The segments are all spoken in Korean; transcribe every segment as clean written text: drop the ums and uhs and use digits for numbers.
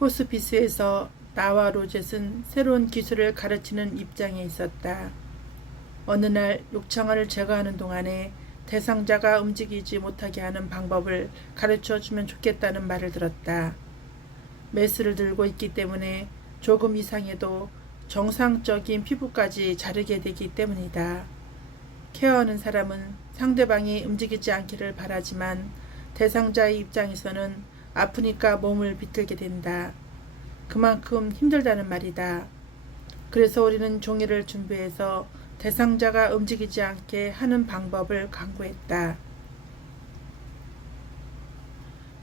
호스피스에서 나와 로젯은 새로운 기술을 가르치는 입장에 있었다. 어느 날 욕창을 제거하는 동안에 대상자가 움직이지 못하게 하는 방법을 가르쳐 주면 좋겠다는 말을 들었다. 메스를 들고 있기 때문에 조금 이상해도 정상적인 피부까지 자르게 되기 때문이다. 케어하는 사람은 상대방이 움직이지 않기를 바라지만 대상자의 입장에서는 아프니까 몸을 비틀게 된다. 그만큼 힘들다는 말이다. 그래서 우리는 종이를 준비해서 대상자가 움직이지 않게 하는 방법을 강구했다.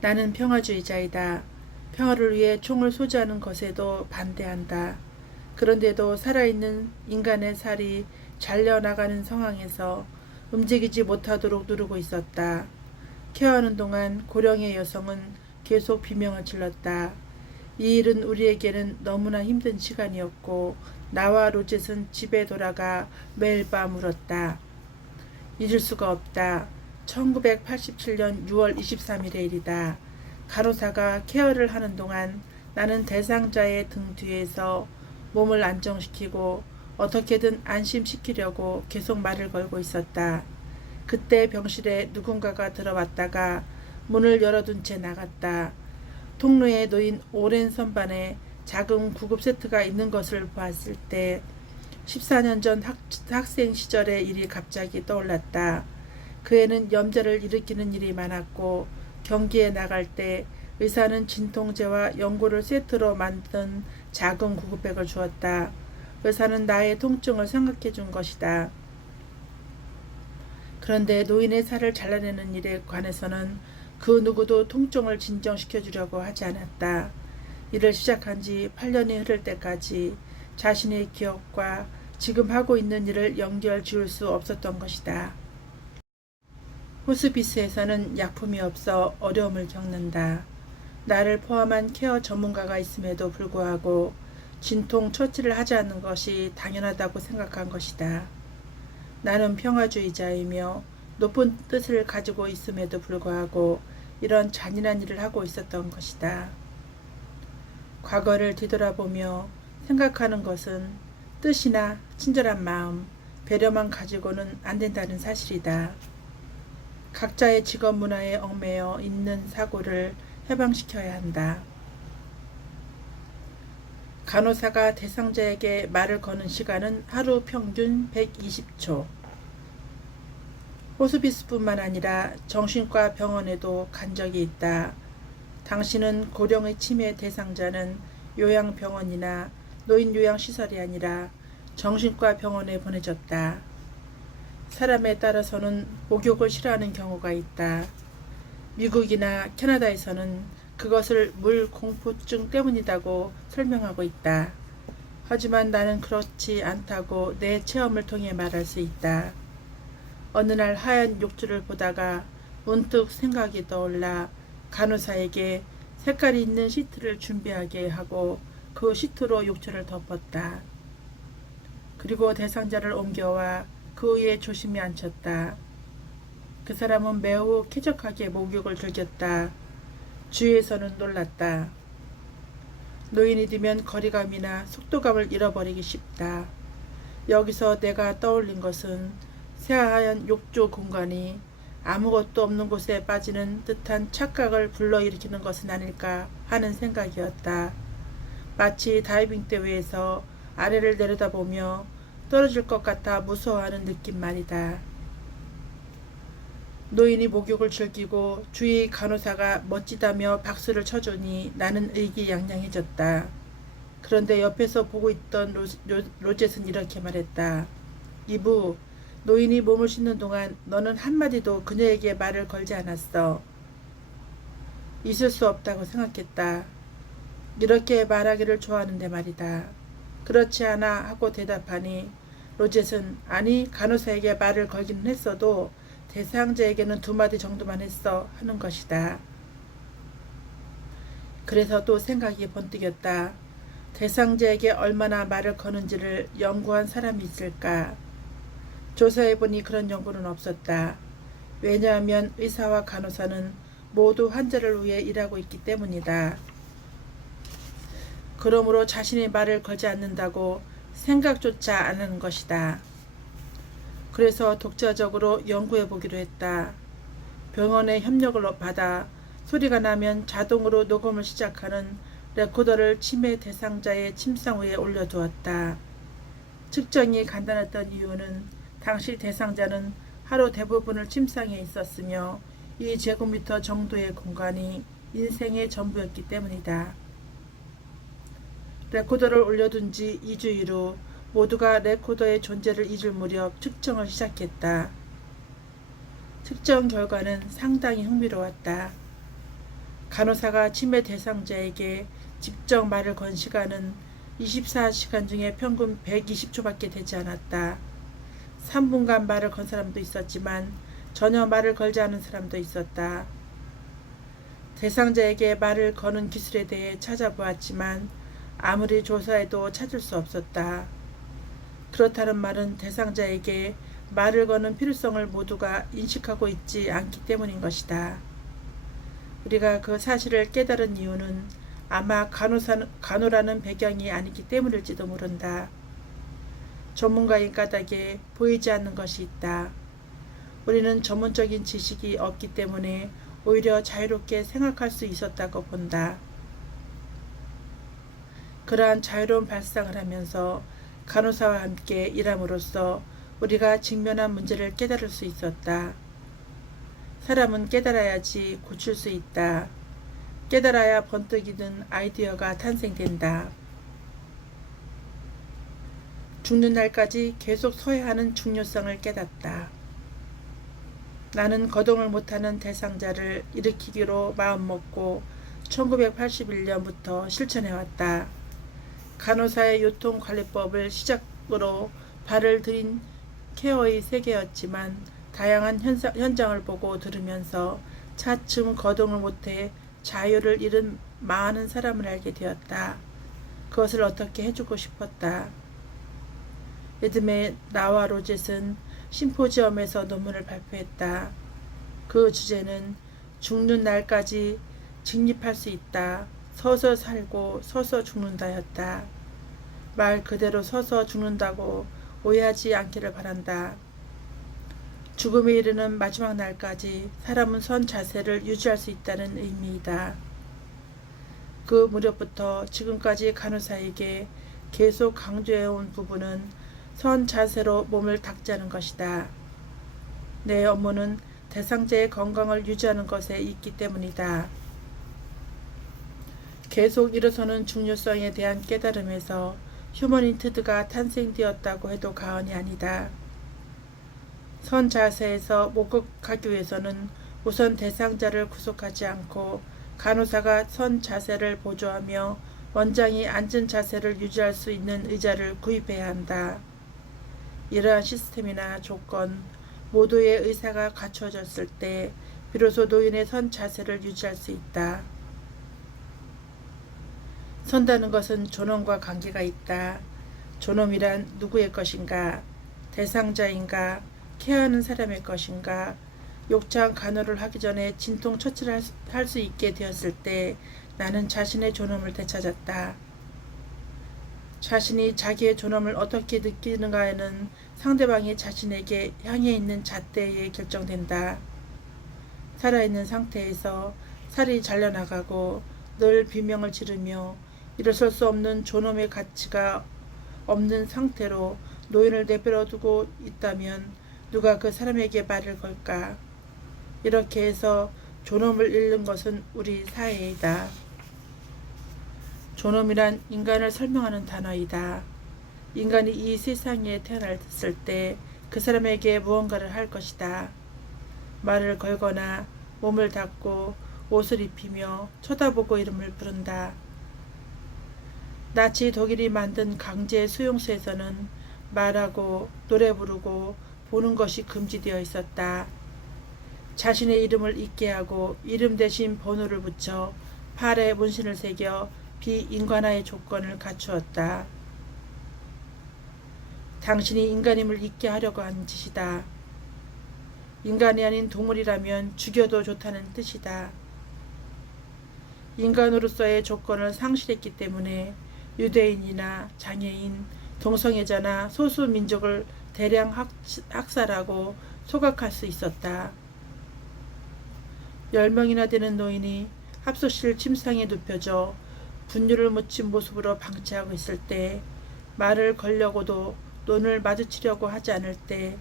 나는 평화주의자이다. 평화를 위해 총을 소지하는 것에도 반대한다. 그런데도 살아있는 인간의 살이 잘려나가는 상황에서 움직이지 못하도록 누르고 있었다. 케어하는 동안 고령의 여성은 계속 비명을 질렀다. 이 일은 우리에게는 너무나 힘든 시간이었고 나와 로젯은 집에 돌아가 매일 밤 울었다. 잊을 수가 없다. 1987년 6월 23일의 일이다. 간호사가 케어를 하는 동안 나는 대상자의 등 뒤에서 몸을 안정시키고 어떻게든 안심시키려고 계속 말을 걸고 있었다. 그때 병실에 누군가가 들어왔다가 문을 열어둔 채 나갔다. 통로에 놓인 오랜 선반에 작은 구급 세트가 있는 것을 보았을 때 14년 전 학생 시절의 일이 갑자기 떠올랐다. 그 애는 염좌를 일으키는 일이 많았고 경기에 나갈 때 의사는 진통제와 연고를 세트로 만든 작은 구급백을 주었다. 의사는 나의 통증을 생각해 준 것이다. 그런데 노인의 살을 잘라내는 일에 관해서는 그 누구도 통증을 진정시켜 주려고 하지 않았다. 일을 시작한 지 8년이 흐를 때까지 자신의 기억과 지금 하고 있는 일을 연결 지을 수 없었던 것이다. 호스피스에서는 약품이 없어 어려움을 겪는다. 나를 포함한 케어 전문가가 있음에도 불구하고 진통 처치를 하지 않는 것이 당연하다고 생각한 것이다. 나는 평화주의자이며 높은 뜻을 가지고 있음에도 불구하고 이런 잔인한 일을 하고 있었던 것이다. 과거를 뒤돌아보며 생각하는 것은 뜻이나 친절한 마음, 배려만 가지고는 안 된다는 사실이다. 각자의 직업 문화에 얽매여 있는 사고를 해방시켜야 한다. 간호사가 대상자에게 말을 거는 시간은 하루 평균 120초. 호스피스뿐만 아니라 정신과 병원에도 간 적이 있다. 당신은 고령의 치매 대상자는 요양병원이나 노인요양시설이 아니라 정신과 병원에 보내졌다. 사람에 따라서는 목욕을 싫어하는 경우가 있다. 미국이나 캐나다에서는 그것을 물 공포증 때문이라고 설명하고 있다. 하지만 나는 그렇지 않다고 내 체험을 통해 말할 수 있다. 어느 날 하얀 욕조를 보다가 문득 생각이 떠올라 간호사에게 색깔이 있는 시트를 준비하게 하고 그 시트로 욕조를 덮었다. 그리고 대상자를 옮겨와 그 위에 조심히 앉혔다. 그 사람은 매우 쾌적하게 목욕을 즐겼다. 주위에서는 놀랐다. 노인이 되면 거리감이나 속도감을 잃어버리기 쉽다. 여기서 내가 떠올린 것은 새하얀 욕조 공간이 아무것도 없는 곳에 빠지는 듯한 착각을 불러일으키는 것은 아닐까 하는 생각이었다. 마치 다이빙 대회에서 아래를 내려다보며 떨어질 것 같아 무서워하는 느낌 말이다. 노인이 목욕을 즐기고 주위 간호사가 멋지다며 박수를 쳐주니 나는 의기양양해졌다. 그런데 옆에서 보고 있던 로젯은 이렇게 말했다. 이브, 노인이 몸을 씻는 동안 너는 한마디도 그녀에게 말을 걸지 않았어. 있을 수 없다고 생각했다. 이렇게 말하기를 좋아하는데 말이다. 그렇지 않아 하고 대답하니 로젯은 아니 간호사에게 말을 걸기는 했어도 대상자에게는 2마디 정도만 했어 하는 것이다. 그래서 또 생각이 번뜩였다. 대상자에게 얼마나 말을 거는지를 연구한 사람이 있을까? 조사해보니 그런 연구는 없었다. 왜냐하면 의사와 간호사는 모두 환자를 위해 일하고 있기 때문이다. 그러므로 자신의 말을 걸지 않는다고 생각조차 안 하는 것이다. 그래서 독자적으로 연구해 보기로 했다. 병원의 협력을 받아 소리가 나면 자동으로 녹음을 시작하는 레코더를 치매 대상자의 침상 위에 올려두었다. 측정이 간단했던 이유는 당시 대상자는 하루 대부분을 침상에 있었으며 2제곱미터 정도의 공간이 인생의 전부였기 때문이다. 레코더를 올려둔 지 2주일 후 모두가 레코더의 존재를 잊을 무렵 측정을 시작했다. 측정 결과는 상당히 흥미로웠다. 간호사가 치매 대상자에게 직접 말을 건 시간은 24시간 중에 평균 120초밖에 되지 않았다. 3분간 말을 건 사람도 있었지만 전혀 말을 걸지 않은 사람도 있었다. 대상자에게 말을 거는 기술에 대해 찾아보았지만 아무리 조사해도 찾을 수 없었다. 그렇다는 말은 대상자에게 말을 거는 필요성을 모두가 인식하고 있지 않기 때문인 것이다. 우리가 그 사실을 깨달은 이유는 아마 간호라는 배경이 아니기 때문일지도 모른다. 전문가인 까닭에 보이지 않는 것이 있다. 우리는 전문적인 지식이 없기 때문에 오히려 자유롭게 생각할 수 있었다고 본다. 그러한 자유로운 발상을 하면서 간호사와 함께 일함으로써 우리가 직면한 문제를 깨달을 수 있었다. 사람은 깨달아야지 고칠 수 있다. 깨달아야 번뜩이 든 아이디어가 탄생된다. 죽는 날까지 계속 서야 하는 중요성을 깨닫다. 나는 거동을 못하는 대상자를 일으키기로 마음먹고 1981년부터 실천해왔다. 간호사의 요통관리법을 시작으로 발을 들인 케어의 세계였지만 다양한 현장을 보고 들으면서 차츰 거동을 못해 자유를 잃은 많은 사람을 알게 되었다. 그것을 어떻게 해주고 싶었다. 이듬해 나와 로젯은 심포지엄에서 논문을 발표했다. 그 주제는 죽는 날까지 직립할 수 있다. 서서 살고 서서 죽는다였다. 말 그대로 서서 죽는다고 오해하지 않기를 바란다. 죽음에 이르는 마지막 날까지 사람은 선 자세를 유지할 수 있다는 의미이다. 그 무렵부터 지금까지 간호사에게 계속 강조해온 부분은 선 자세로 몸을 닦자는 것이다. 내 업무는 대상자의 건강을 유지하는 것에 있기 때문이다. 계속 일어서는 중요성에 대한 깨달음에서 휴머니트드가 탄생되었다고 해도 과언이 아니다. 선 자세에서 목격하기 위해서는 우선 대상자를 구속하지 않고 간호사가 선 자세를 보조하며 원장이 앉은 자세를 유지할 수 있는 의자를 구입해야 한다. 이러한 시스템이나 조건 모두의 의사가 갖추어졌을 때 비로소 노인의 선 자세를 유지할 수 있다. 선다는 것은 존엄과 관계가 있다. 존엄이란 누구의 것인가? 대상자인가? 케어하는 사람의 것인가? 욕창 간호를 하기 전에 진통 처치를 할 수 있게 되었을 때 나는 자신의 존엄을 되찾았다. 자신이 자기의 존엄을 어떻게 느끼는가에는 상대방이 자신에게 향해 있는 잣대에 결정된다. 살아있는 상태에서 살이 잘려나가고 늘 비명을 지르며 일어설 수 없는 존엄의 가치가 없는 상태로 노인을 내버려두고 있다면 누가 그 사람에게 말을 걸까? 이렇게 해서 존엄을 잃는 것은 우리 사회이다. 존엄이란 인간을 설명하는 단어이다. 인간이 이 세상에 태어났을 때 그 사람에게 무언가를 할 것이다. 말을 걸거나 몸을 닦고 옷을 입히며 쳐다보고 이름을 부른다. 나치 독일이 만든 강제 수용소에서는 말하고 노래 부르고 보는 것이 금지되어 있었다. 자신의 이름을 잊게 하고 이름 대신 번호를 붙여 팔에 문신을 새겨 비인간화의 조건을 갖추었다. 당신이 인간임을 잊게 하려고 하는 짓이다. 인간이 아닌 동물이라면 죽여도 좋다는 뜻이다. 인간으로서의 조건을 상실했기 때문에 유대인이나 장애인, 동성애자나 소수민족을 대량 학살하고 소각할 수 있었다. 10명이나 되는 노인이 합소실 침상에 눕혀져 분유를 묻힌 모습으로 방치하고 있을 때, 말을 걸려고도 눈을 마주치려고 하지 않을 때,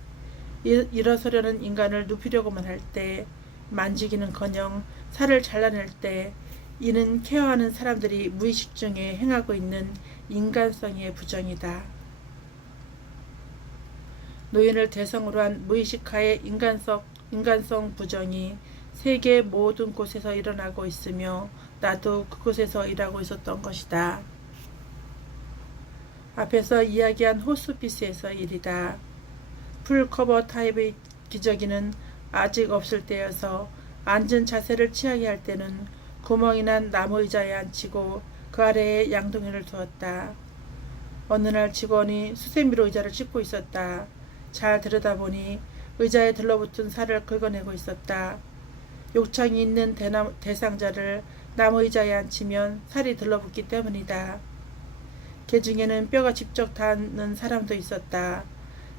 일어서려는 인간을 눕히려고만 할 때, 만지기는커녕 살을 잘라낼 때, 이는 케어하는 사람들이 무의식 중에 행하고 있는 인간성의 부정이다. 노인을 대상으로 한 무의식하의 인간성 부정이 세계 모든 곳에서 일어나고 있으며 나도 그곳에서 일하고 있었던 것이다. 앞에서 이야기한 호스피스에서 일이다. 풀커버 타입의 기저귀는 아직 없을 때여서 앉은 자세를 취하게 할 때는 구멍이 난 나무 의자에 앉히고 그 아래에 양동이를 두었다. 어느 날 직원이 수세미로 의자를 찢고 있었다. 잘 들여다보니 의자에 들러붙은 살을 긁어내고 있었다. 욕창이 있는 대상자를 나무 의자에 앉히면 살이 들러붙기 때문이다. 그 중에는 뼈가 직접 닿는 사람도 있었다.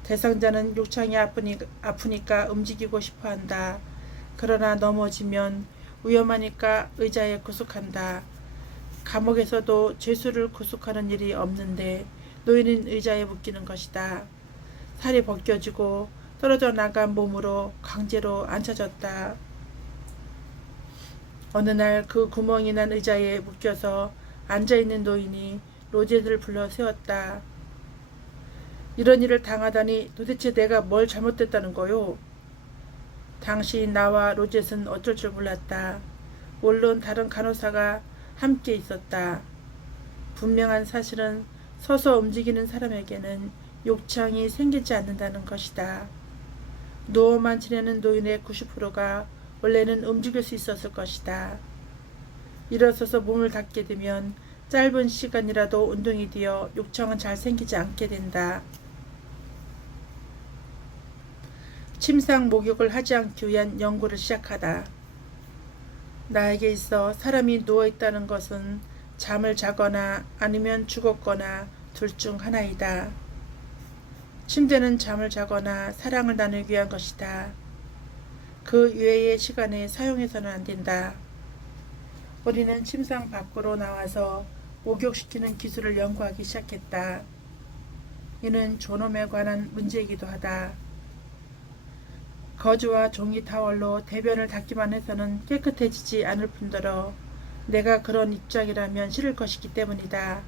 대상자는 욕창이 아프니까 움직이고 싶어한다. 그러나 넘어지면 위험하니까 의자에 구숙한다. 감옥에서도 죄수를 구숙하는 일이 없는데 노인은 의자에 묶이는 것이다. 살이 벗겨지고 떨어져 나간 몸으로 강제로 앉혀졌다. 어느 날 그 구멍이 난 의자에 묶여서 앉아있는 노인이 로제를 불러 세웠다. 이런 일을 당하다니 도대체 내가 뭘 잘못했다는 거요? 당시 나와 로젯은 어쩔 줄 몰랐다. 물론 다른 간호사가 함께 있었다. 분명한 사실은 서서 움직이는 사람에게는 욕창이 생기지 않는다는 것이다. 누워만 지내는 노인의 90%가 원래는 움직일 수 있었을 것이다. 일어서서 몸을 닦게 되면 짧은 시간이라도 운동이 되어 욕창은 잘 생기지 않게 된다. 침상 목욕을 하지 않기 위한 연구를 시작하다. 나에게 있어 사람이 누워있다는 것은 잠을 자거나 아니면 죽었거나 둘 중 하나이다. 침대는 잠을 자거나 사랑을 나누기 위한 것이다. 그 이외의 시간에 사용해서는 안 된다. 우리는 침상 밖으로 나와서 목욕시키는 기술을 연구하기 시작했다. 이는 존엄에 관한 문제이기도 하다. 거즈와 종이 타월로 대변을 닦기만 해서는 깨끗해지지 않을 뿐더러 내가 그런 입장이라면 싫을 것이기 때문이다.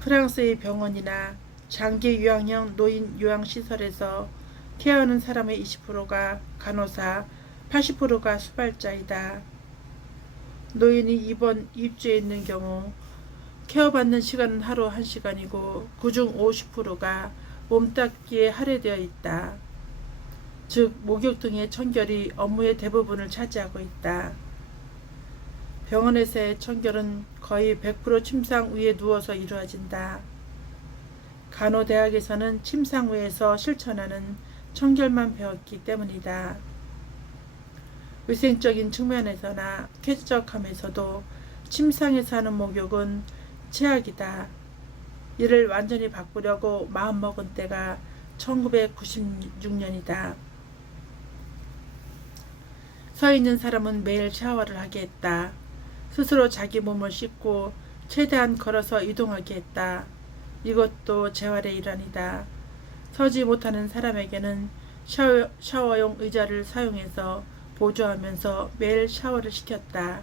프랑스의 병원이나 장기 요양형 노인 요양시설에서 케어하는 사람의 20%가 간호사, 80%가 수발자이다. 노인이 입주해 있는 경우 케어받는 시간은 하루 1시간이고 그중 50%가 몸닦기에 할애되어 있다. 즉 목욕 등의 청결이 업무의 대부분을 차지하고 있다. 병원에서의 청결은 거의 100% 침상 위에 누워서 이루어진다. 간호대학에서는 침상 위에서 실천하는 청결만 배웠기 때문이다. 위생적인 측면에서나 쾌적함에서도 침상에서 하는 목욕은 최악이다. 이를 완전히 바꾸려고 마음먹은 때가 1996년이다. 서 있는 사람은 매일 샤워를 하게 했다. 스스로 자기 몸을 씻고 최대한 걸어서 이동하게 했다. 이것도 재활의 일환이다. 서지 못하는 사람에게는 샤워용 의자를 사용해서 보조하면서 매일 샤워를 시켰다.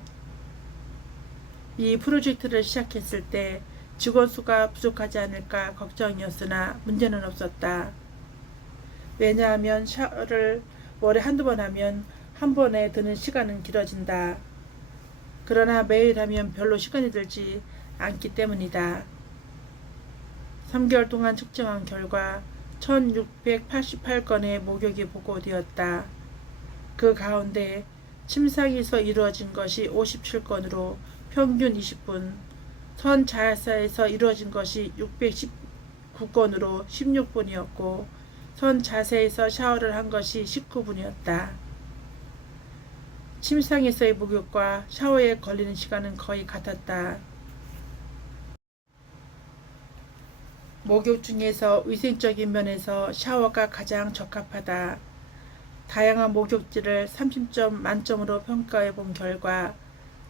이 프로젝트를 시작했을 때 직원 수가 부족하지 않을까 걱정이었으나 문제는 없었다. 왜냐하면 샤워를 월에 한두 번 하면 한 번에 드는 시간은 길어진다. 그러나 매일 하면 별로 시간이 들지 않기 때문이다. 3개월 동안 측정한 결과 1688건의 목욕이 보고되었다. 그 가운데 침상에서 이루어진 것이 57건으로 평균 20분, 선자세에서 이루어진 것이 619건으로 16분이었고 선자세에서 샤워를 한 것이 19분이었다. 침상에서의 목욕과 샤워에 걸리는 시간은 거의 같았다. 목욕 중에서 위생적인 면에서 샤워가 가장 적합하다. 다양한 목욕지를 30점 만점으로 평가해 본 결과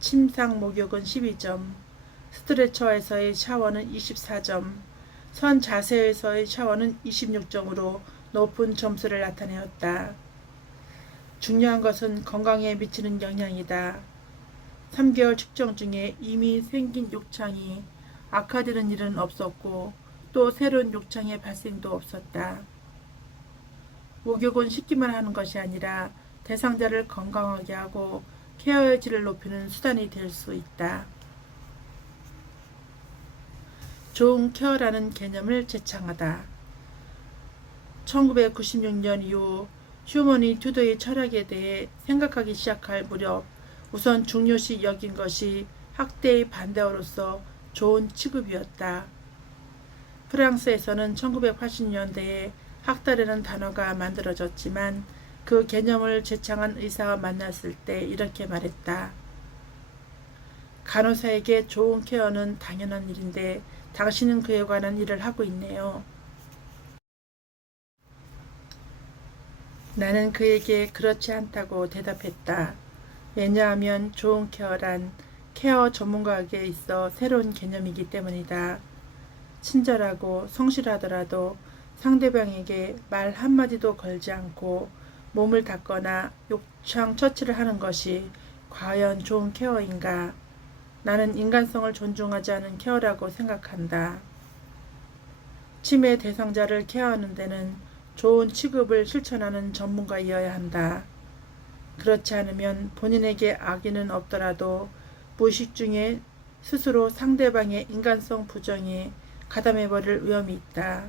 침상 목욕은 12점, 스트레처에서의 샤워는 24점, 선 자세에서의 샤워는 26점으로 높은 점수를 나타내었다. 중요한 것은 건강에 미치는 영향이다. 3개월 측정 중에 이미 생긴 욕창이 악화되는 일은 없었고 또 새로운 욕창의 발생도 없었다. 목욕은 씻기만 하는 것이 아니라 대상자를 건강하게 하고 케어의 질을 높이는 수단이 될 수 있다. 좋은 케어라는 개념을 제창하다. 1996년 이후 휴머니 투데이 철학에 대해 생각하기 시작할 무렵 우선 중요시 여긴 것이 학대의 반대어로서 좋은 취급이었다. 프랑스에서는 1980년대에 학달이라는 단어가 만들어졌지만 그 개념을 제창한 의사와 만났을 때 이렇게 말했다. 간호사에게 좋은 케어는 당연한 일인데 당신은 그에 관한 일을 하고 있네요. 나는 그에게 그렇지 않다고 대답했다. 왜냐하면 좋은 케어란 케어 전문가에게 있어 새로운 개념이기 때문이다. 친절하고 성실하더라도 상대방에게 말 한마디도 걸지 않고 몸을 닦거나 욕창 처치를 하는 것이 과연 좋은 케어인가? 나는 인간성을 존중하지 않은 케어라고 생각한다. 치매 대상자를 케어하는 데는 좋은 취급을 실천하는 전문가이어야 한다. 그렇지 않으면 본인에게 악의는 없더라도 무의식 중에 스스로 상대방의 인간성 부정에 가담해버릴 위험이 있다.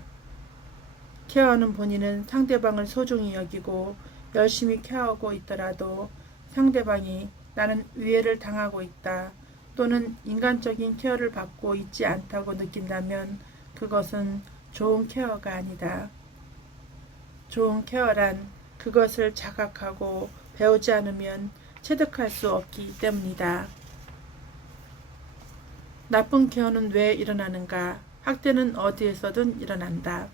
케어하는 본인은 상대방을 소중히 여기고 열심히 케어하고 있더라도 상대방이 나는 위해를 당하고 있다 또는 인간적인 케어를 받고 있지 않다고 느낀다면 그것은 좋은 케어가 아니다. 좋은 케어란 그것을 자각하고 배우지 않으면 체득할 수 없기 때문이다. 나쁜 케어는 왜 일어나는가? 학대는 어디에서든 일어난다.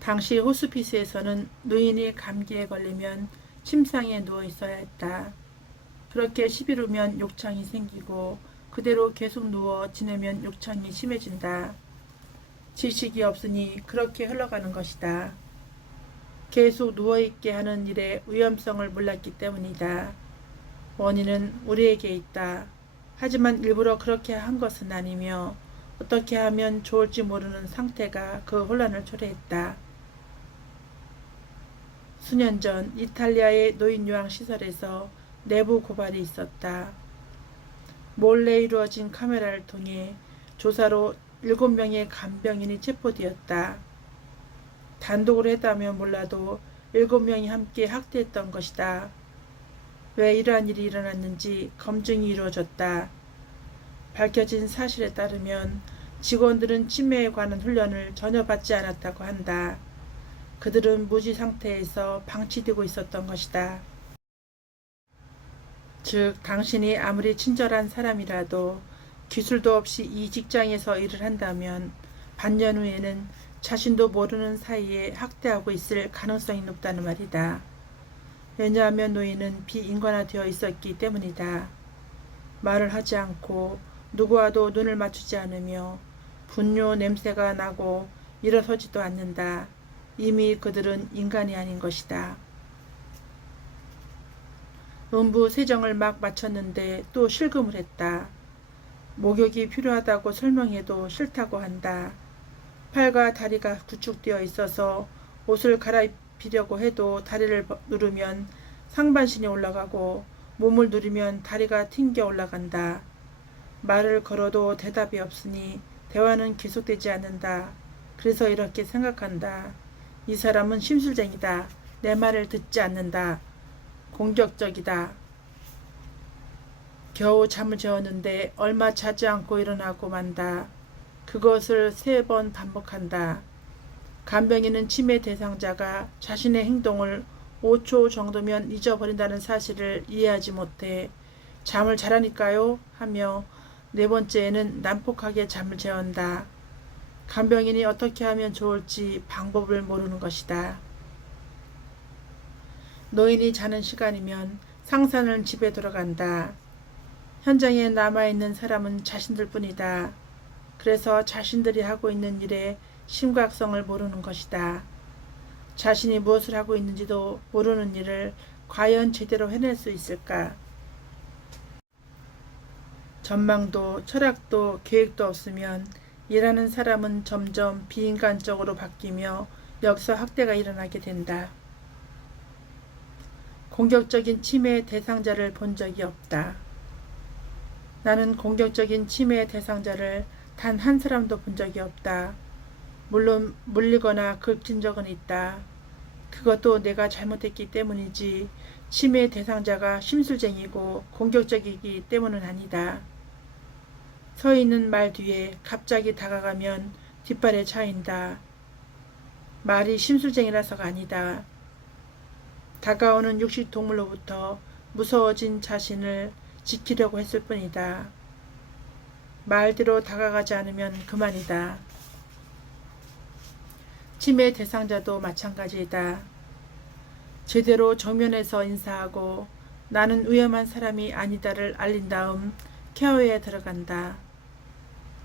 당시 호스피스에서는 노인이 감기에 걸리면 침상에 누워 있어야 했다. 그렇게 10일 후면 욕창이 생기고 그대로 계속 누워 지내면 욕창이 심해진다. 지식이 없으니 그렇게 흘러가는 것이다. 계속 누워있게 하는 일의 위험성을 몰랐기 때문이다. 원인은 우리에게 있다. 하지만 일부러 그렇게 한 것은 아니며 어떻게 하면 좋을지 모르는 상태가 그 혼란을 초래했다. 수년 전 이탈리아의 노인요양시설에서 내부 고발이 있었다. 몰래 이루어진 카메라를 통해 조사로 7명의 간병인이 체포되었다. 단독으로 했다면 몰라도 7명이 함께 학대했던 것이다. 왜 이러한 일이 일어났는지 검증이 이루어졌다. 밝혀진 사실에 따르면 직원들은 치매에 관한 훈련을 전혀 받지 않았다고 한다. 그들은 무지 상태에서 방치되고 있었던 것이다. 즉, 당신이 아무리 친절한 사람이라도 기술도 없이 이 직장에서 일을 한다면 반년 후에는 자신도 모르는 사이에 학대하고 있을 가능성이 높다는 말이다. 왜냐하면 노인은 비인간화되어 있었기 때문이다. 말을 하지 않고 누구와도 눈을 맞추지 않으며 분뇨 냄새가 나고 일어서지도 않는다. 이미 그들은 인간이 아닌 것이다. 음부 세정을 막 마쳤는데 또 실금을 했다. 목욕이 필요하다고 설명해도 싫다고 한다. 팔과 다리가 구축되어 있어서 옷을 갈아입히려고 해도 다리를 누르면 상반신이 올라가고 몸을 누르면 다리가 튕겨 올라간다. 말을 걸어도 대답이 없으니 대화는 계속되지 않는다. 그래서 이렇게 생각한다. 이 사람은 심술쟁이다. 내 말을 듣지 않는다. 공격적이다. 겨우 잠을 재웠는데 얼마 자지 않고 일어나고 만다. 그것을 3번 반복한다. 간병인은 치매 대상자가 자신의 행동을 5초 정도면 잊어버린다는 사실을 이해하지 못해 잠을 자라니까요 하며 4번째에는 난폭하게 잠을 재운다. 간병인이 어떻게 하면 좋을지 방법을 모르는 것이다. 노인이 자는 시간이면 상사는 집에 돌아간다. 현장에 남아있는 사람은 자신들 뿐이다. 그래서 자신들이 하고 있는 일의 심각성을 모르는 것이다. 자신이 무엇을 하고 있는지도 모르는 일을 과연 제대로 해낼 수 있을까? 전망도 철학도 계획도 없으면 일하는 사람은 점점 비인간적으로 바뀌며 여기서 학대가 일어나게 된다. 공격적인 침해의 대상자를 본 적이 없다. 나는 공격적인 침해의 대상자를 단 한 사람도 본 적이 없다. 물론 물리거나 긁힌 적은 있다. 그것도 내가 잘못했기 때문이지 침해의 대상자가 심술쟁이고 공격적이기 때문은 아니다. 서 있는 말 뒤에 갑자기 다가가면 뒷발에 차인다. 말이 심술쟁이라서가 아니다. 다가오는 육식동물로부터 무서워진 자신을 지키려고 했을 뿐이다. 말대로 다가가지 않으면 그만이다. 침해 대상자도 마찬가지이다. 제대로 정면에서 인사하고 나는 위험한 사람이 아니다를 알린 다음 케어에 들어간다.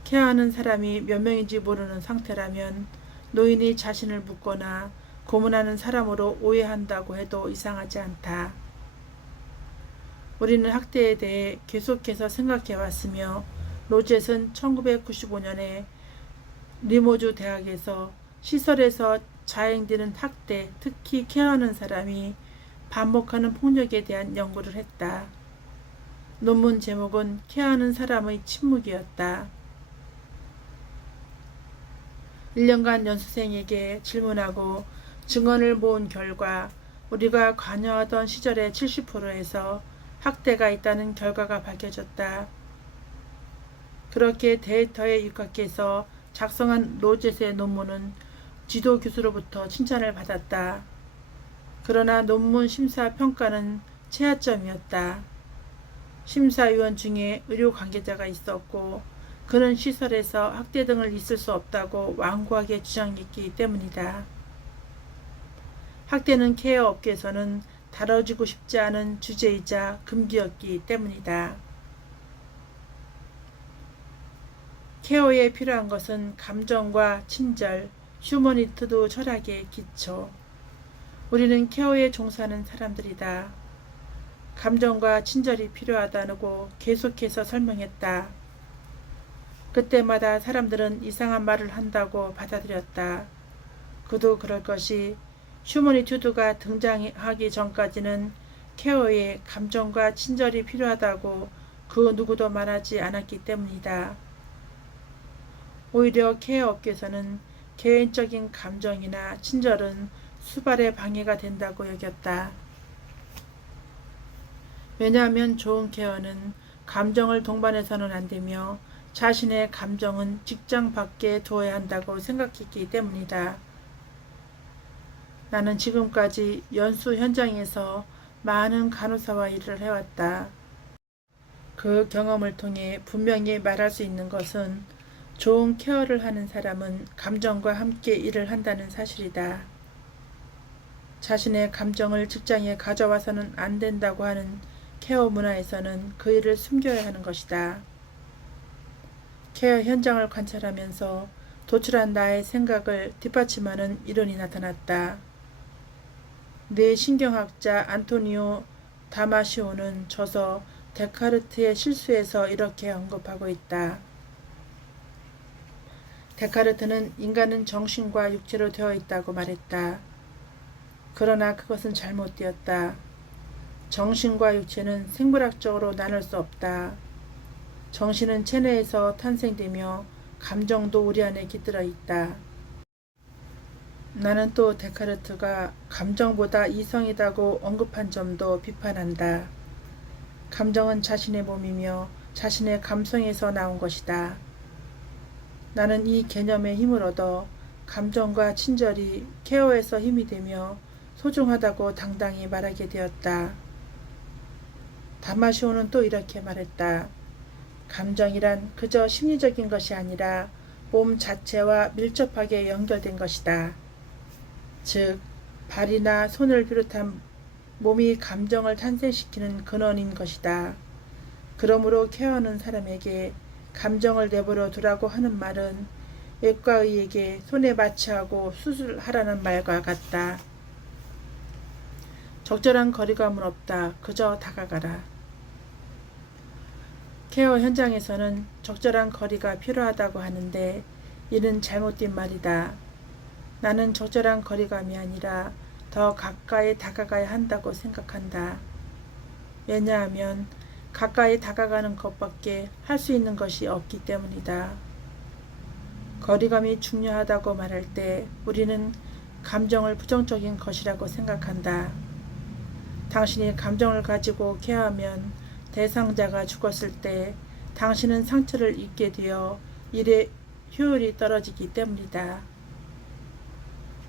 케어하는 사람이 몇 명인지 모르는 상태라면 노인이 자신을 묻거나 고문하는 사람으로 오해한다고 해도 이상하지 않다. 우리는 학대에 대해 계속해서 생각해 왔으며 로젯은 1995년에 리모주 대학에서 시설에서 자행되는 학대, 특히 케어하는 사람이 반복하는 폭력에 대한 연구를 했다. 논문 제목은 케어하는 사람의 침묵이었다. 1년간 연수생에게 질문하고 증언을 모은 결과 우리가 관여하던 시절의 70%에서 학대가 있다는 결과가 밝혀졌다. 그렇게 데이터에 입각해서 작성한 로젯의 논문은 지도 교수로부터 칭찬을 받았다. 그러나 논문 심사 평가는 최하점이었다. 심사위원 중에 의료 관계자가 있었고 그는 시설에서 학대 등을 있을 수 없다고 완고하게 주장했기 때문이다. 학대는 케어 업계에서는 다뤄지고 싶지 않은 주제이자 금기였기 때문이다. 케어에 필요한 것은 감정과 친절, 휴머니티도 철학의 기초. 우리는 케어에 종사하는 사람들이다. 감정과 친절이 필요하다고 계속해서 설명했다. 그때마다 사람들은 이상한 말을 한다고 받아들였다. 그도 그럴 것이 휴머니티드가 등장하기 전까지는 케어에 감정과 친절이 필요하다고 그 누구도 말하지 않았기 때문이다. 오히려 케어 업계에서는 개인적인 감정이나 친절은 수발의 방해가 된다고 여겼다. 왜냐하면 좋은 케어는 감정을 동반해서는 안 되며 자신의 감정은 직장 밖에 두어야 한다고 생각했기 때문이다. 나는 지금까지 연수 현장에서 많은 간호사와 일을 해왔다. 그 경험을 통해 분명히 말할 수 있는 것은 좋은 케어를 하는 사람은 감정과 함께 일을 한다는 사실이다. 자신의 감정을 직장에 가져와서는 안 된다고 하는 케어 문화에서는 그 일을 숨겨야 하는 것이다. 케어 현장을 관찰하면서 도출한 나의 생각을 뒷받침하는 이론이 나타났다. 뇌신경학자 안토니오 다마시오는 저서 데카르트의 실수에서 이렇게 언급하고 있다. 데카르트는 인간은 정신과 육체로 되어 있다고 말했다. 그러나 그것은 잘못되었다. 정신과 육체는 생물학적으로 나눌 수 없다. 정신은 체내에서 탄생되며 감정도 우리 안에 깃들어 있다. 나는 또 데카르트가 감정보다 이성이다고 언급한 점도 비판한다. 감정은 자신의 몸이며 자신의 감성에서 나온 것이다. 나는 이 개념의 힘을 얻어 감정과 친절이 케어에서 힘이 되며 소중하다고 당당히 말하게 되었다. 다마시오는 또 이렇게 말했다. 감정이란 그저 심리적인 것이 아니라 몸 자체와 밀접하게 연결된 것이다. 즉, 발이나 손을 비롯한 몸이 감정을 탄생시키는 근원인 것이다. 그러므로 케어하는 사람에게 감정을 내버려 두라고 하는 말은 외과의에게 손에 마취하고 수술하라는 말과 같다. 적절한 거리감은 없다. 그저 다가가라. 케어 현장에서는 적절한 거리가 필요하다고 하는데 이는 잘못된 말이다. 나는 적절한 거리감이 아니라 더 가까이 다가가야 한다고 생각한다. 왜냐하면 가까이 다가가는 것밖에 할 수 있는 것이 없기 때문이다. 거리감이 중요하다고 말할 때 우리는 감정을 부정적인 것이라고 생각한다. 당신이 감정을 가지고 케어하면 대상자가 죽었을 때 당신은 상처를 입게 되어 일의 효율이 떨어지기 때문이다.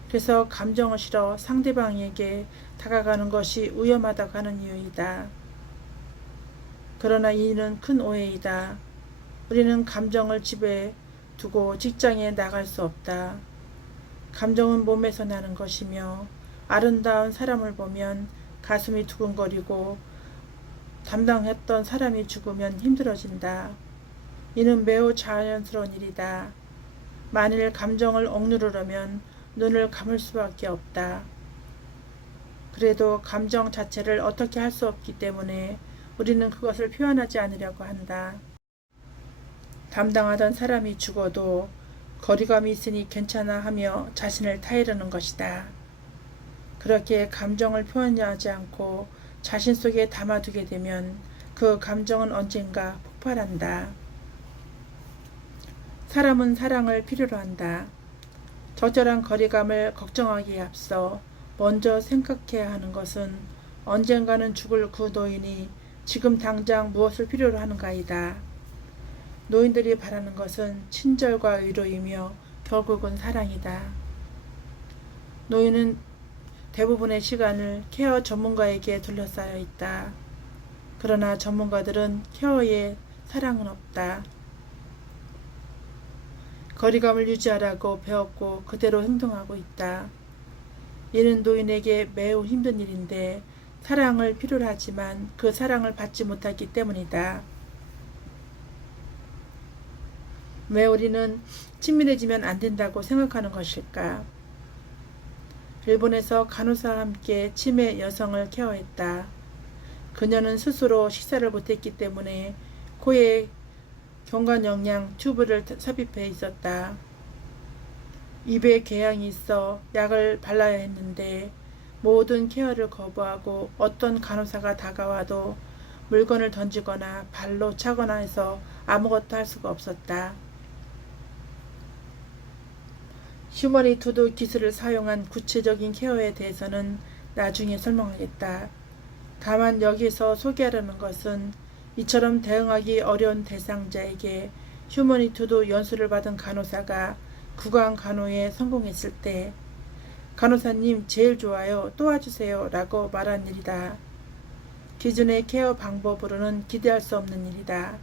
그래서 감정을 실어 상대방에게 다가가는 것이 위험하다고 하는 이유이다. 그러나 이는 큰 오해이다. 우리는 감정을 집에 두고 직장에 나갈 수 없다. 감정은 몸에서 나는 것이며 아름다운 사람을 보면 가슴이 두근거리고 담당했던 사람이 죽으면 힘들어진다. 이는 매우 자연스러운 일이다. 만일 감정을 억누르려면 눈을 감을 수밖에 없다. 그래도 감정 자체를 어떻게 할 수 없기 때문에 우리는 그것을 표현하지 않으려고 한다. 담당하던 사람이 죽어도 거리감이 있으니 괜찮아 하며 자신을 타이르는 것이다. 그렇게 감정을 표현하지 않고 자신 속에 담아두게 되면 그 감정은 언젠가 폭발한다. 사람은 사랑을 필요로 한다. 적절한 거리감을 걱정하기에 앞서 먼저 생각해야 하는 것은 언젠가는 죽을 그 노인이 지금 당장 무엇을 필요로 하는가이다. 노인들이 바라는 것은 친절과 위로이며 결국은 사랑이다. 노인은 대부분의 시간을 케어 전문가에게 둘러싸여 있다. 그러나 전문가들은 케어에 사랑은 없다. 거리감을 유지하라고 배웠고 그대로 행동하고 있다. 이는 노인에게 매우 힘든 일인데 사랑을 필요로 하지만 그 사랑을 받지 못하기 때문이다. 왜 우리는 친밀해지면 안 된다고 생각하는 것일까? 일본에서 간호사와 함께 치매 여성을 케어했다. 그녀는 스스로 식사를 못했기 때문에 코에 경관영양 튜브를 삽입해 있었다. 입에 궤양이 있어 약을 발라야 했는데 모든 케어를 거부하고 어떤 간호사가 다가와도 물건을 던지거나 발로 차거나 해서 아무것도 할 수가 없었다. 휴머니투드 기술을 사용한 구체적인 케어에 대해서는 나중에 설명하겠다. 다만 여기서 소개하려는 것은 이처럼 대응하기 어려운 대상자에게 휴머니투드 연수를 받은 간호사가 구강 간호에 성공했을 때 간호사님 제일 좋아요. 또 와주세요. 라고 말한 일이다. 기존의 케어 방법으로는 기대할 수 없는 일이다.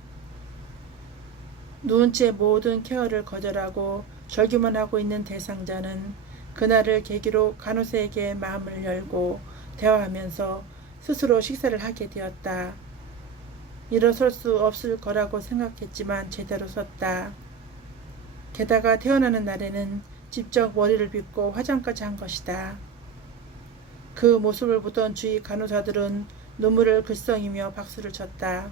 누운 채 모든 케어를 거절하고 절규만 하고 있는 대상자는 그날을 계기로 간호사에게 마음을 열고 대화하면서 스스로 식사를 하게 되었다. 일어설 수 없을 거라고 생각했지만 제대로 섰다. 게다가 태어나는 날에는 직접 머리를 빗고 화장까지 한 것이다. 그 모습을 보던 주위 간호사들은 눈물을 글썽이며 박수를 쳤다.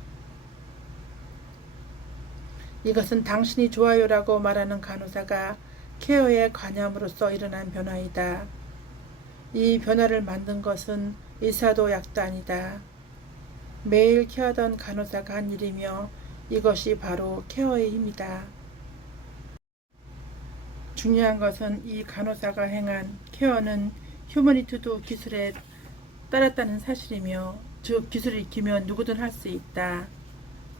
이것은 당신이 좋아요라고 말하는 간호사가 케어에 관여함으로써 일어난 변화이다. 이 변화를 만든 것은 의사도 약도 아니다. 매일 케어하던 간호사가 한 일이며 이것이 바로 케어의 힘이다. 중요한 것은 이 간호사가 행한 케어는 휴머니투드 기술에 따랐다는 사실이며 즉 기술을 익히면 누구든 할 수 있다.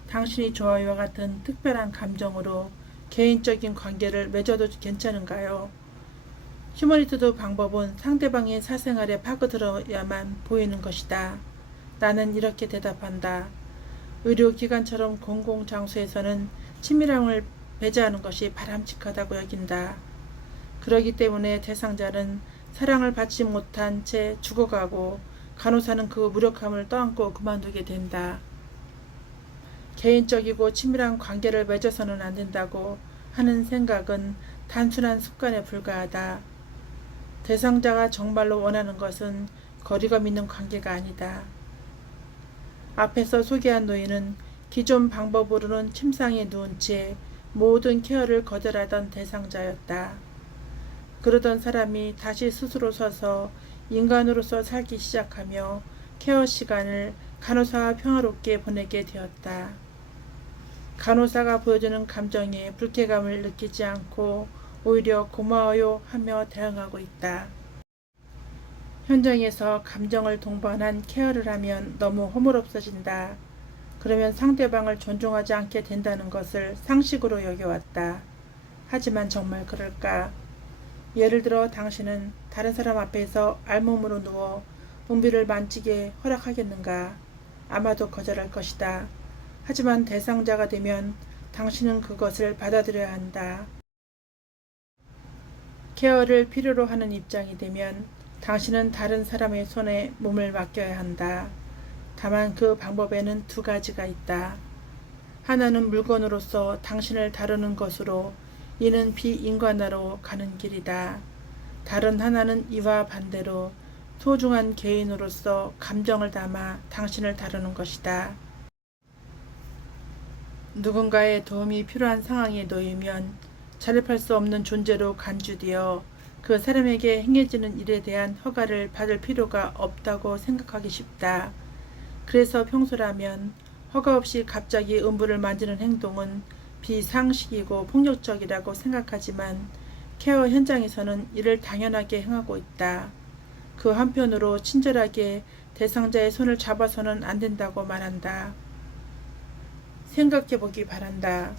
당신이 좋아요와 같은 특별한 감정으로 개인적인 관계를 맺어도 괜찮은가요? 휴머니투드 방법은 상대방의 사생활에 파고들어야만 보이는 것이다. 나는 이렇게 대답한다. 의료기관처럼 공공장소에서는 친밀함을 배제하는 것이 바람직하다고 여긴다. 그러기 때문에 대상자는 사랑을 받지 못한 채 죽어가고 간호사는 그 무력함을 떠안고 그만두게 된다. 개인적이고 친밀한 관계를 맺어서는 안 된다고 하는 생각은 단순한 습관에 불과하다. 대상자가 정말로 원하는 것은 거리감 있는 관계가 아니다. 앞에서 소개한 노인은 기존 방법으로는 침상에 누운 채 모든 케어를 거절하던 대상자였다. 그러던 사람이 다시 스스로 서서 인간으로서 살기 시작하며 케어 시간을 간호사와 평화롭게 보내게 되었다. 간호사가 보여주는 감정에 불쾌감을 느끼지 않고 오히려 고마워요 하며 대응하고 있다. 현장에서 감정을 동반한 케어를 하면 너무 허물없어진다. 그러면 상대방을 존중하지 않게 된다는 것을 상식으로 여겨왔다. 하지만 정말 그럴까? 예를 들어 당신은 다른 사람 앞에서 알몸으로 누워 은비를 만지게 허락하겠는가? 아마도 거절할 것이다. 하지만 대상자가 되면 당신은 그것을 받아들여야 한다. 케어를 필요로 하는 입장이 되면 당신은 다른 사람의 손에 몸을 맡겨야 한다. 다만 그 방법에는 두 가지가 있다. 하나는 물건으로서 당신을 다루는 것으로 이는 비인간화로 가는 길이다. 다른 하나는 이와 반대로 소중한 개인으로서 감정을 담아 당신을 다루는 것이다. 누군가의 도움이 필요한 상황에 놓이면 자립할 수 없는 존재로 간주되어 그 사람에게 행해지는 일에 대한 허가를 받을 필요가 없다고 생각하기 쉽다. 그래서 평소라면 허가 없이 갑자기 음부를 만지는 행동은 비상식이고 폭력적이라고 생각하지만 케어 현장에서는 이를 당연하게 행하고 있다. 그 한편으로 친절하게 대상자의 손을 잡아서는 안 된다고 말한다. 생각해 보기 바란다.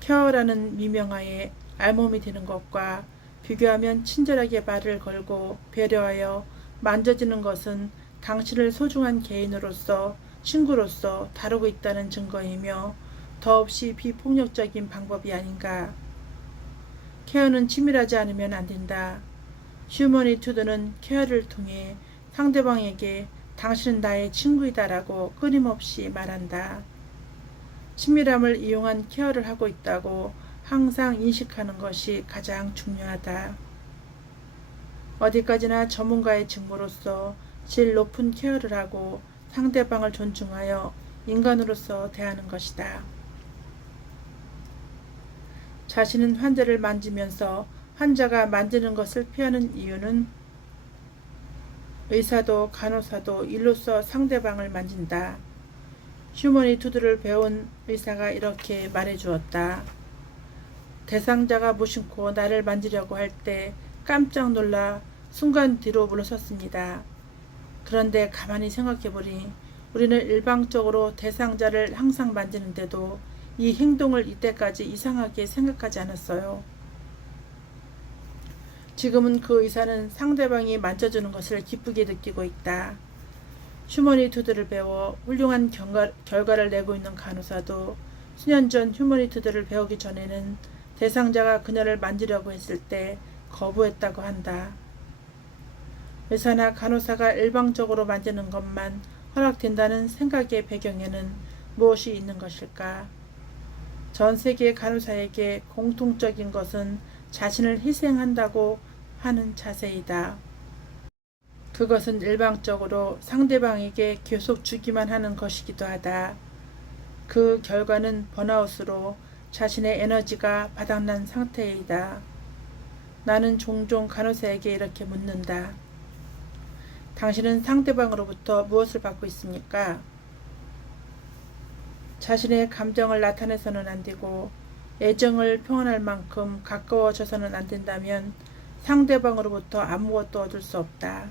케어라는 미명하에 알몸이 되는 것과 비교하면 친절하게 말을 걸고 배려하여 만져지는 것은 당신을 소중한 개인으로서 친구로서 다루고 있다는 증거이며 더없이 비폭력적인 방법이 아닌가. 케어는 치밀하지 않으면 안 된다. 휴머니투드는 케어를 통해 상대방에게 당신은 나의 친구이다라고 끊임없이 말한다. 친밀함을 이용한 케어를 하고 있다고 항상 인식하는 것이 가장 중요하다. 어디까지나 전문가의 직무로서 질 높은 케어를 하고 상대방을 존중하여 인간으로서 대하는 것이다. 자신은 환자를 만지면서 환자가 만지는 것을 피하는 이유는 의사도 간호사도 일로서 상대방을 만진다. 휴머니투드를 배운 의사가 이렇게 말해주었다. 대상자가 무심코 나를 만지려고 할 때 깜짝 놀라 순간 뒤로 물러섰습니다. 그런데 가만히 생각해보니 우리는 일방적으로 대상자를 항상 만지는데도 이 행동을 이때까지 이상하게 생각하지 않았어요. 지금은 그 의사는 상대방이 만져주는 것을 기쁘게 느끼고 있다. 휴머니투드를 배워 훌륭한 결과를 내고 있는 간호사도 수년 전 휴머니투드를 배우기 전에는 대상자가 그녀를 만지려고 했을 때 거부했다고 한다. 의사나 간호사가 일방적으로 만지는 것만 허락된다는 생각의 배경에는 무엇이 있는 것일까? 전 세계 간호사에게 공통적인 것은 자신을 희생한다고 하는 자세이다. 그것은 일방적으로 상대방에게 계속 주기만 하는 것이기도 하다. 그 결과는 번아웃으로 자신의 에너지가 바닥난 상태이다. 나는 종종 간호사에게 이렇게 묻는다. 당신은 상대방으로부터 무엇을 받고 있습니까? 자신의 감정을 나타내서는 안 되고 애정을 표현할 만큼 가까워져서는 안 된다면 상대방으로부터 아무것도 얻을 수 없다.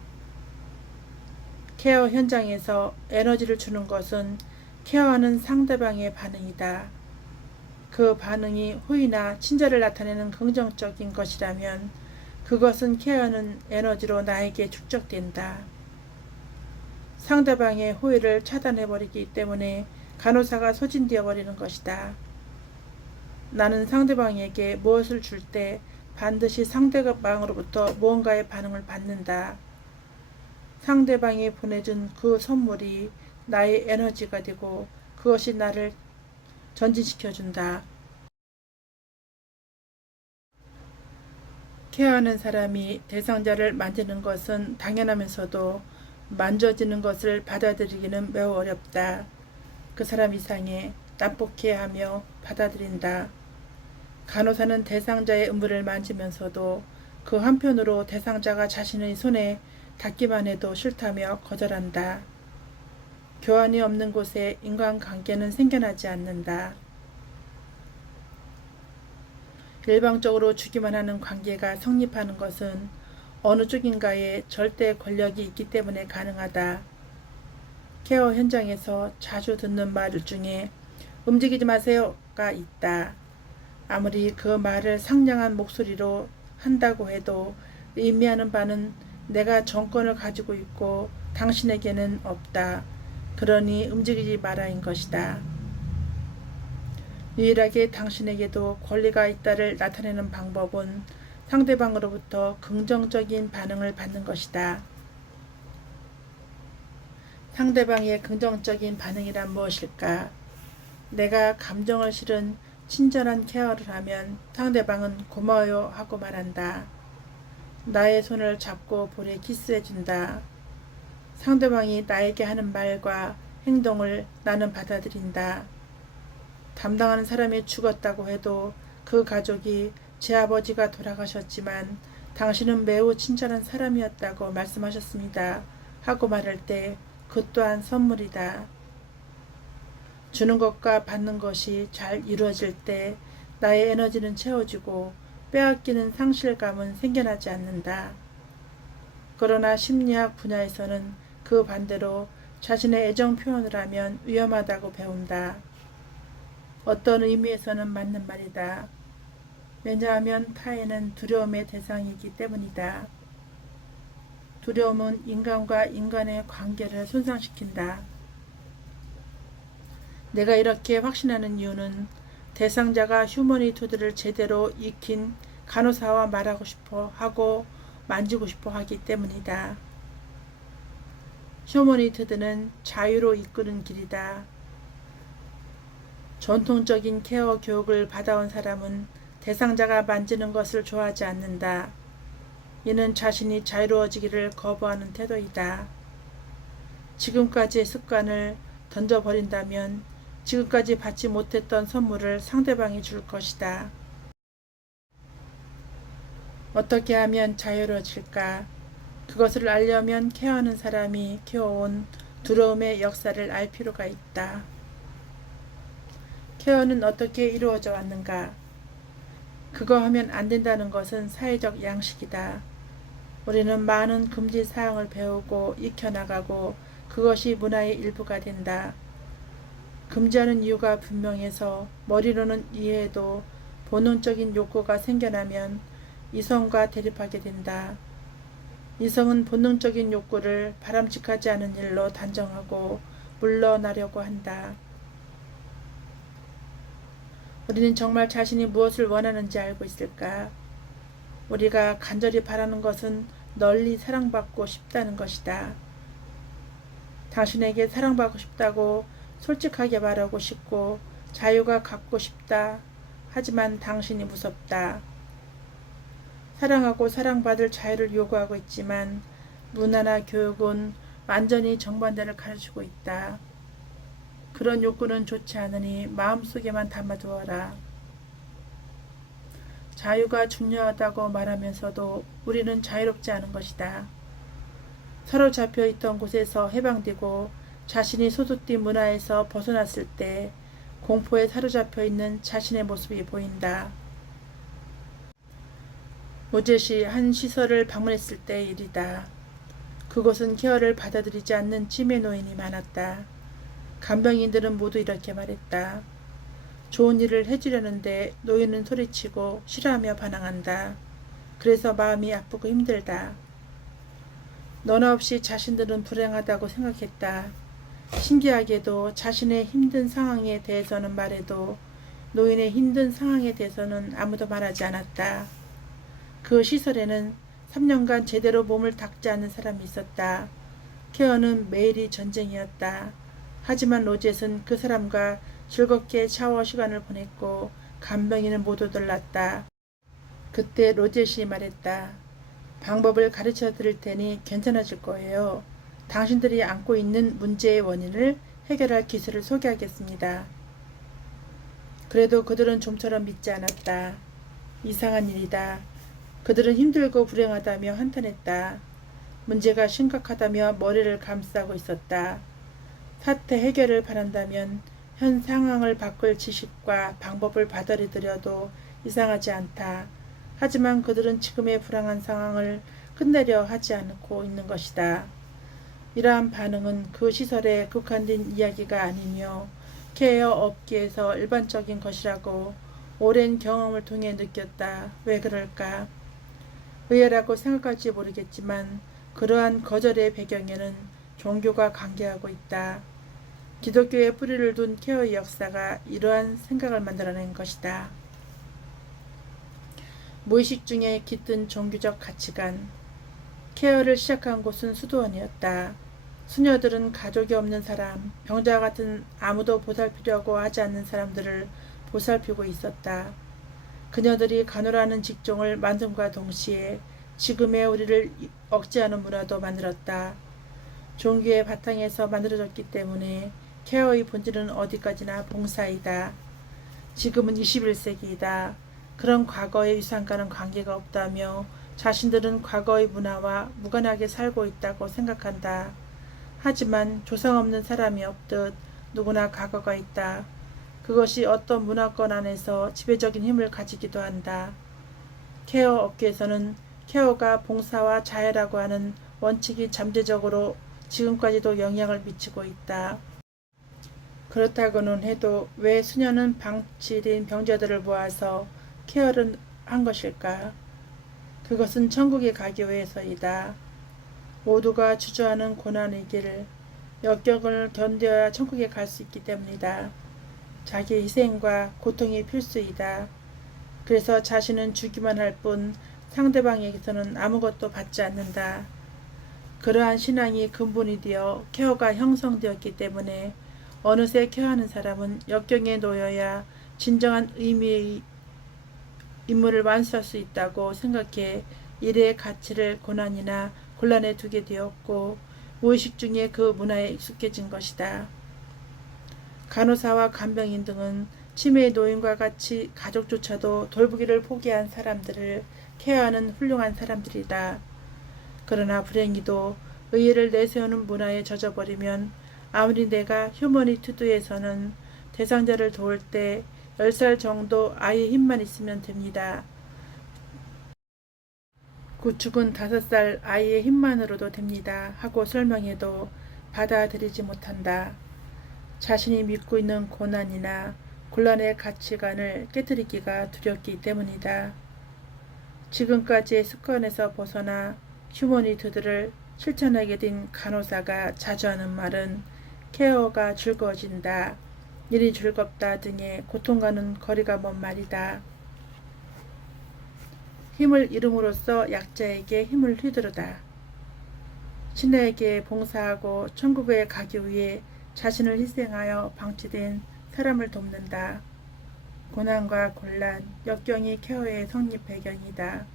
케어 현장에서 에너지를 주는 것은 케어하는 상대방의 반응이다. 그 반응이 호의나 친절을 나타내는 긍정적인 것이라면 그것은 케어하는 에너지로 나에게 축적된다. 상대방의 호의를 차단해버리기 때문에 간호사가 소진되어 버리는 것이다. 나는 상대방에게 무엇을 줄 때 반드시 상대방으로부터 무언가의 반응을 받는다. 상대방이 보내준 그 선물이 나의 에너지가 되고 그것이 나를 전진시켜준다. 케어하는 사람이 대상자를 만지는 것은 당연하면서도 만져지는 것을 받아들이기는 매우 어렵다. 그 사람 이상에 난폭해하며 받아들인다. 간호사는 대상자의 음부를 만지면서도 그 한편으로 대상자가 자신의 손에 닿기만 해도 싫다며 거절한다. 교환이 없는 곳에 인간관계는 생겨나지 않는다. 일방적으로 주기만 하는 관계가 성립하는 것은 어느 쪽인가에 절대 권력이 있기 때문에 가능하다. 케어 현장에서 자주 듣는 말 중에 움직이지 마세요가 있다. 아무리 그 말을 상냥한 목소리로 한다고 해도 의미하는 바는 내가 정권을 가지고 있고 당신에게는 없다. 그러니 움직이지 마라인 것이다. 유일하게 당신에게도 권리가 있다를 나타내는 방법은 상대방으로부터 긍정적인 반응을 받는 것이다. 상대방의 긍정적인 반응이란 무엇일까? 내가 감정을 실은 친절한 케어를 하면 상대방은 고마워요 하고 말한다. 나의 손을 잡고 볼에 키스해준다. 상대방이 나에게 하는 말과 행동을 나는 받아들인다. 담당하는 사람이 죽었다고 해도 그 가족이 제 아버지가 돌아가셨지만 당신은 매우 친절한 사람이었다고 말씀하셨습니다. 하고 말할 때 그 또한 선물이다. 주는 것과 받는 것이 잘 이루어질 때 나의 에너지는 채워지고 빼앗기는 상실감은 생겨나지 않는다. 그러나 심리학 분야에서는 그 반대로 자신의 애정 표현을 하면 위험하다고 배운다. 어떤 의미에서는 맞는 말이다. 왜냐하면 타인은 두려움의 대상이기 때문이다. 두려움은 인간과 인간의 관계를 손상시킨다. 내가 이렇게 확신하는 이유는 대상자가 휴머니투드를 제대로 익힌 간호사와 말하고 싶어 하고 만지고 싶어 하기 때문이다. 휴머니투드는 자유로 이끄는 길이다. 전통적인 케어 교육을 받아온 사람은 대상자가 만지는 것을 좋아하지 않는다. 이는 자신이 자유로워지기를 거부하는 태도이다. 지금까지의 습관을 던져버린다면 지금까지 받지 못했던 선물을 상대방이 줄 것이다. 어떻게 하면 자유로워질까? 그것을 알려면 케어하는 사람이 키워온 두려움의 역사를 알 필요가 있다. 케어는 어떻게 이루어져 왔는가? 그거 하면 안 된다는 것은 사회적 양식이다. 우리는 많은 금지 사항을 배우고 익혀나가고 그것이 문화의 일부가 된다. 금지하는 이유가 분명해서 머리로는 이해해도 본능적인 욕구가 생겨나면 이성과 대립하게 된다. 이성은 본능적인 욕구를 바람직하지 않은 일로 단정하고 물러나려고 한다. 우리는 정말 자신이 무엇을 원하는지 알고 있을까? 우리가 간절히 바라는 것은 널리 사랑받고 싶다는 것이다. 당신에게 사랑받고 싶다고 솔직하게 말하고 싶고 자유가 갖고 싶다. 하지만 당신이 무섭다. 사랑하고 사랑받을 자유를 요구하고 있지만 문화나 교육은 완전히 정반대를 가르치고 있다. 그런 욕구는 좋지 않으니 마음속에만 담아두어라. 자유가 중요하다고 말하면서도 우리는 자유롭지 않은 것이다. 사로잡혀 있던 곳에서 해방되고 자신이 소속된 문화에서 벗어났을 때 공포에 사로잡혀 있는 자신의 모습이 보인다. 오젯이 한 시설을 방문했을 때의 일이다. 그곳은 케어를 받아들이지 않는 치매 노인이 많았다. 간병인들은 모두 이렇게 말했다. 좋은 일을 해주려는데 노인은 소리치고 싫어하며 반항한다. 그래서 마음이 아프고 힘들다. 너나 없이 자신들은 불행하다고 생각했다. 신기하게도 자신의 힘든 상황에 대해서는 말해도 노인의 힘든 상황에 대해서는 아무도 말하지 않았다. 그 시설에는 3년간 제대로 몸을 닦지 않는 사람이 있었다. 케어는 매일이 전쟁이었다. 하지만 로젯은 그 사람과 즐겁게 샤워 시간을 보냈고 간병인은 모두 놀랐다. 그때 로젯이 말했다. 방법을 가르쳐 드릴 테니 괜찮아질 거예요. 당신들이 안고 있는 문제의 원인을 해결할 기술을 소개하겠습니다. 그래도 그들은 좀처럼 믿지 않았다. 이상한 일이다. 그들은 힘들고 불행하다며 한탄했다. 문제가 심각하다며 머리를 감싸고 있었다. 사태 해결을 바란다면 현 상황을 바꿀 지식과 방법을 받아들여도 이상하지 않다. 하지만 그들은 지금의 불안한 상황을 끝내려 하지 않고 있는 것이다. 이러한 반응은 그 시설에 국한된 이야기가 아니며 케어 업계에서 일반적인 것이라고 오랜 경험을 통해 느꼈다. 왜 그럴까? 의외라고 생각할지 모르겠지만 그러한 거절의 배경에는 종교가 관계하고 있다. 기독교의 뿌리를 둔 케어의 역사가 이러한 생각을 만들어낸 것이다. 무의식 중에 깃든 종교적 가치관. 케어를 시작한 곳은 수도원이었다. 수녀들은 가족이 없는 사람, 병자 같은 아무도 보살피려고 하지 않는 사람들을 보살피고 있었다. 그녀들이 간호라는 직종을 만듦과 동시에 지금의 우리를 억제하는 문화도 만들었다. 종교의 바탕에서 만들어졌기 때문에 케어의 본질은 어디까지나 봉사이다. 지금은 21세기이다. 그런 과거의 유산과는 관계가 없다며 자신들은 과거의 문화와 무관하게 살고 있다고 생각한다. 하지만 조상 없는 사람이 없듯 누구나 과거가 있다. 그것이 어떤 문화권 안에서 지배적인 힘을 가지기도 한다. 케어 업계에서는 케어가 봉사와 자애라고 하는 원칙이 잠재적으로 지금까지도 영향을 미치고 있다. 그렇다고는 해도 왜 수녀는 방치된 병자들을 모아서 케어를 한 것일까? 그것은 천국에 가기 위해서이다. 모두가 주저하는 고난의 길, 역경을 견뎌야 천국에 갈 수 있기 때문이다. 자기 희생과 고통이 필수이다. 그래서 자신은 주기만 할 뿐 상대방에게서는 아무것도 받지 않는다. 그러한 신앙이 근본이 되어 케어가 형성되었기 때문에 어느새 케어하는 사람은 역경에 놓여야 진정한 의미의 임무를 완수할 수 있다고 생각해 일의 가치를 고난이나 곤란에 두게 되었고 무의식 중에 그 문화에 익숙해진 것이다. 간호사와 간병인 등은 치매의 노인과 같이 가족조차도 돌보기를 포기한 사람들을 케어하는 훌륭한 사람들이다. 그러나 불행히도 의의를 내세우는 문화에 젖어버리면 아무리 내가 휴머니투드에서는 대상자를 도울 때 10살 정도 아이의 힘만 있으면 됩니다. 구축은 5살 아이의 힘만으로도 됩니다. 하고 설명해도 받아들이지 못한다. 자신이 믿고 있는 고난이나 곤란의 가치관을 깨뜨리기가 두렵기 때문이다. 지금까지의 습관에서 벗어나 휴머니투드를 실천하게 된 간호사가 자주 하는 말은 케어가 즐거워진다, 일이 즐겁다 등의 고통과는 거리가 먼 말이다. 힘을 잃음으로써 약자에게 힘을 휘두르다. 신에게 봉사하고 천국에 가기 위해 자신을 희생하여 방치된 사람을 돕는다. 고난과 곤란, 역경이 케어의 성립 배경이다.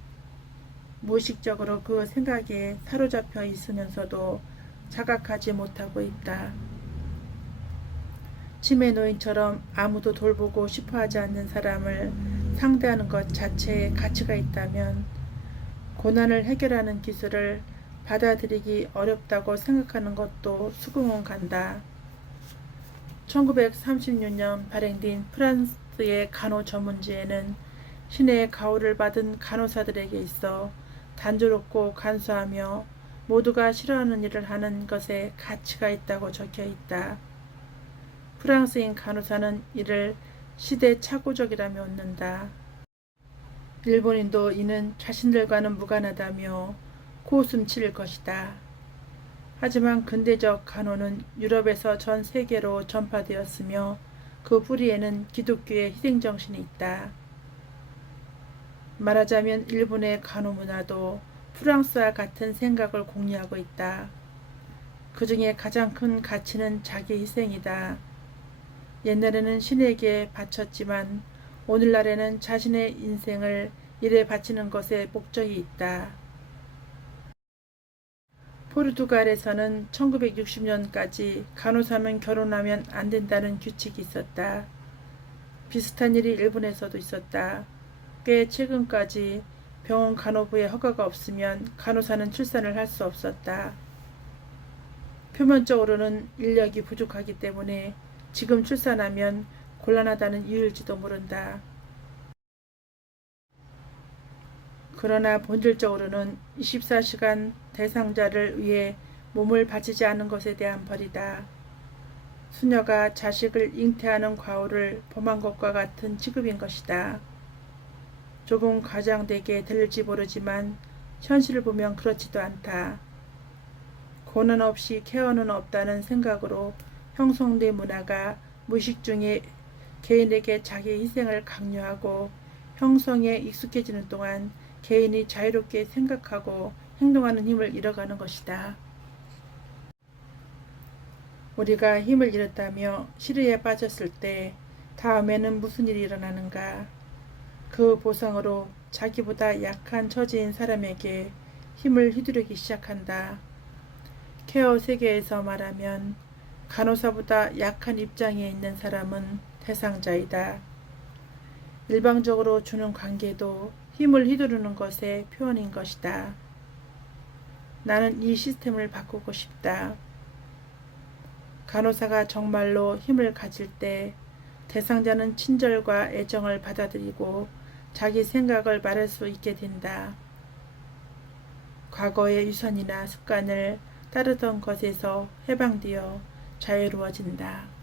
무의식적으로 그 생각에 사로잡혀 있으면서도 자각하지 못하고 있다. 치매 노인처럼 아무도 돌보고 싶어하지 않는 사람을 상대하는 것 자체에 가치가 있다면 고난을 해결하는 기술을 받아들이기 어렵다고 생각하는 것도 수긍은 간다. 1936년 발행된 프랑스의 간호 전문지에는 신의 가호를 받은 간호사들에게 있어 단조롭고 간소하며 모두가 싫어하는 일을 하는 것에 가치가 있다고 적혀 있다. 프랑스인 간호사는 이를 시대착오적이라며 웃는다. 일본인도 이는 자신들과는 무관하다며 코웃음칠 것이다. 하지만 근대적 간호는 유럽에서 전 세계로 전파되었으며 그 뿌리에는 기독교의 희생정신이 있다. 말하자면 일본의 간호문화도 프랑스와 같은 생각을 공유하고 있다. 그 중에 가장 큰 가치는 자기 희생이다. 옛날에는 신에게 바쳤지만 오늘날에는 자신의 인생을 일에 바치는 것에 목적이 있다. 포르투갈에서는 1960년까지 간호사는 결혼하면 안 된다는 규칙이 있었다. 비슷한 일이 일본에서도 있었다. 꽤 최근까지 병원 간호부의 허가가 없으면 간호사는 출산을 할 수 없었다. 표면적으로는 인력이 부족하기 때문에 지금 출산하면 곤란하다는 이유일지도 모른다. 그러나 본질적으로는 24시간 대상자를 위해 몸을 바치지 않은 것에 대한 벌이다. 수녀가 자식을 잉태하는 과오를 범한 것과 같은 취급인 것이다. 조금 과장되게 들릴지 모르지만 현실을 보면 그렇지도 않다. 고난 없이 케어는 없다는 생각으로 형성된 문화가 무의식 중에 개인에게 자기 희생을 강요하고 형성에 익숙해지는 동안 개인이 자유롭게 생각하고 행동하는 힘을 잃어가는 것이다. 우리가 힘을 잃었다며 시리에 빠졌을 때 다음에는 무슨 일이 일어나는가? 그 보상으로 자기보다 약한 처지인 사람에게 힘을 휘두르기 시작한다. 케어 세계에서 말하면 간호사보다 약한 입장에 있는 사람은 대상자이다. 일방적으로 주는 관계도 힘을 휘두르는 것의 표현인 것이다. 나는 이 시스템을 바꾸고 싶다. 간호사가 정말로 힘을 가질 때 대상자는 친절과 애정을 받아들이고 자기 생각을 말할 수 있게 된다. 과거의 유선이나 습관을 따르던 것에서 해방되어 자유로워진다.